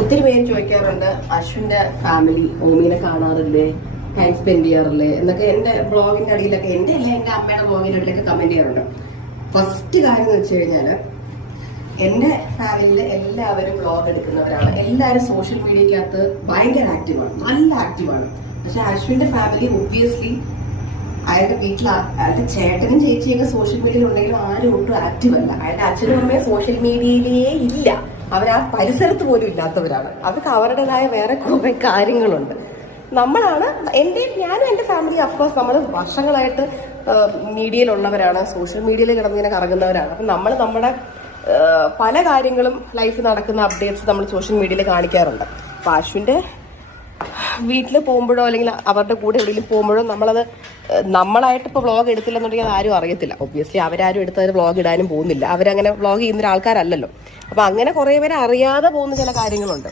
ഒത്തിരി പേര് ചോദിക്കാറുണ്ട്, അശ്വിന്റെ ഫാമിലി ഓമീനെ കാണാറില്ലേ, ടൈം സ്പെൻഡ് ചെയ്യാറില്ലേ എന്നൊക്കെ എന്റെ ബ്ലോഗിന്റെ അടിയിലൊക്കെ, എന്റെ അല്ല എന്റെ അമ്മയുടെ ബ്ലോഗിന്റെ അടിയിലൊക്കെ കമന്റ് ചെയ്യാറുണ്ട്. ഫസ്റ്റ് കാര്യം എന്ന് വെച്ച് കഴിഞ്ഞാല്, എന്റെ ഫാമിലിയിലെ എല്ലാവരും ബ്ലോഗ് എടുക്കുന്നവരാണ്. എല്ലാവരും സോഷ്യൽ മീഡിയക്കകത്ത് ഭയങ്കര ആക്റ്റീവാണ്, നല്ല ആക്റ്റീവാണ്. പക്ഷെ അശ്വിന്റെ ഫാമിലി ഒബ്വിയസ്ലി അയാളുടെ വീട്ടിൽ അയാളുടെ ചേട്ടനും ചേച്ചിയൊക്കെ സോഷ്യൽ മീഡിയയിൽ ഉണ്ടെങ്കിലും ആരും ഒട്ടും ആക്റ്റീവ് അല്ല. അയാളുടെ അച്ഛനും അമ്മയും സോഷ്യൽ മീഡിയയിലേ ഇല്ല. അവർ ആ പരിസരത്ത് പോലും ഇല്ലാത്തവരാണ്. അവർക്ക് അവരുടേതായ വേറെ കുറെ കാര്യങ്ങളുണ്ട്. നമ്മളാണ് ഞാനും എന്റെ ഫാമിലി അഫ്കോഴ്സ് നമ്മൾ വർഷങ്ങളായിട്ട് മീഡിയയിലുള്ളവരാണ്, സോഷ്യൽ മീഡിയയിൽ കിടന്നിങ്ങനെ കറങ്ങുന്നവരാണ്. അപ്പം നമ്മൾ നമ്മുടെ പല കാര്യങ്ങളും ലൈഫ് നടക്കുന്ന അപ്ഡേറ്റ്സ് നമ്മൾ സോഷ്യൽ മീഡിയയിൽ കാണിക്കാറുണ്ട്. അപ്പം അശ്വിന്റെ വീട്ടിൽ പോകുമ്പോഴോ അല്ലെങ്കിൽ അവരുടെ കൂടെ എവിടെയെങ്കിലും പോകുമ്പോഴോ നമ്മളായിട്ട് ഇപ്പോൾ വ്ളോഗ് എടുത്തില്ലെന്നുണ്ടെങ്കിൽ അത് ആരും അറിയത്തില്ല. ഒബ്വിയസ്ലി അവരാരും എടുത്തത് വ്ളോഗ് ഇടാനും പോകുന്നില്ല. അവരങ്ങനെ വ്ളോഗ് ചെയ്യുന്ന ആൾക്കാരല്ലല്ലോ. അപ്പം അങ്ങനെ കുറേ പേര് അറിയാതെ പോകുന്ന ചില കാര്യങ്ങളുണ്ട്.